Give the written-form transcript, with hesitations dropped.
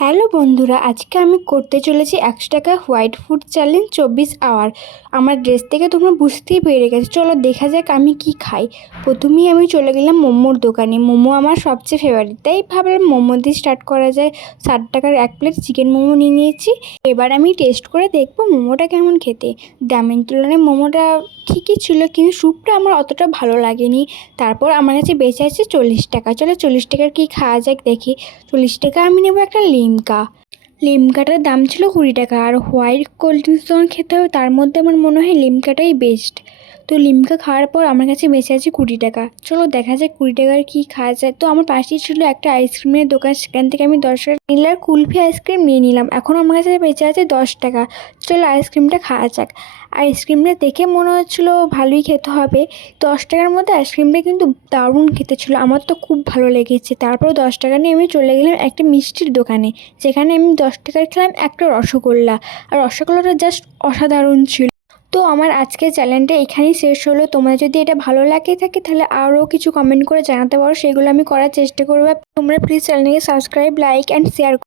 Hello বন্ধুরা, আজকে আমি করতে চলেছি 100 টাকা হোয়াইট ফুড চ্যালেঞ্জ 24 আওয়ার। আমার ড্রেস থেকে তোমরা বুঝতেই পেরে গেছো। চলো দেখা যাক আমি কি খাই। প্রথমেই আমি চলে গেলাম মোমোর দোকানে। মোমো আমার সবচেয়ে ফেভারিট, তাই ভাবলাম মোমো দিয়ে স্টার্ট করা যায়। 60 টাকার 1 প্লেট চিকেন মোমো নিয়ে নিয়েছি। এবার আমি টেস্ট করে দেখবো মোমোটা কেমন খেতে। দামের তুলনায় মোমোটা ঠিকই ছিল, কিন্তু স্যুপটা আমার অতটা ভালো লাগেনি। তারপর আমার কাছে বেঁচে আছে 40 টাকা। চলো 40 টাকার কী খাওয়া যাক দেখি। 40 টাকা আমি নেবো একটা লিমকাটার দাম ছিল 20 টাকা। আর হোয়াইট কোল্ড ড্রিঙ্কস যখন খেতে হবে তার মধ্যে আমার মনে হয় লিমকাটাই বেস্ট। তো লিমকা খাওয়ার পর আমার কাছে বেঁচে আছে 20 টাকা। চলো দেখা যাক 20 টাকার কী খাওয়া যায়। তো আমার পাশেই ছিল একটা আইসক্রিমের দোকান, সেখান থেকে আমি 10 টাকা নিলার কুলফি আইসক্রিম নিয়ে নিলাম। এখন আমার কাছে বেঁচে আছে 10 টাকা। চলো আইসক্রিমটা খাওয়া যাক। আইসক্রিমটা দেখে মনে হচ্ছিলো ভালোই খেতে হবে। 10 টাকার মধ্যে আইসক্রিমটা কিন্তু দারুণ খেতে ছিল, আমার তো খুব ভালো লেগেছে। তারপর 10 টাকা নিয়ে আমি চলে গেলাম একটা মিষ্টির দোকানে, যেখানে আমি 10 টাকার খেলাম একটা রসগোল্লা। আর রসগোল্লাটা জাস্ট অসাধারণ ছিল। তো আমার আজকের চ্যানেলটা এখানেই শেষ হলো। তোমার যদি এটা ভালো লাগে থাকে তাহলে আরও কিছু কমেন্ট করে জানাতে পারো, সেগুলো আমি করার চেষ্টা করবো। তোমরা প্লিজ চ্যানেলকে সাবস্ক্রাইব, লাইক অ্যান্ড শেয়ার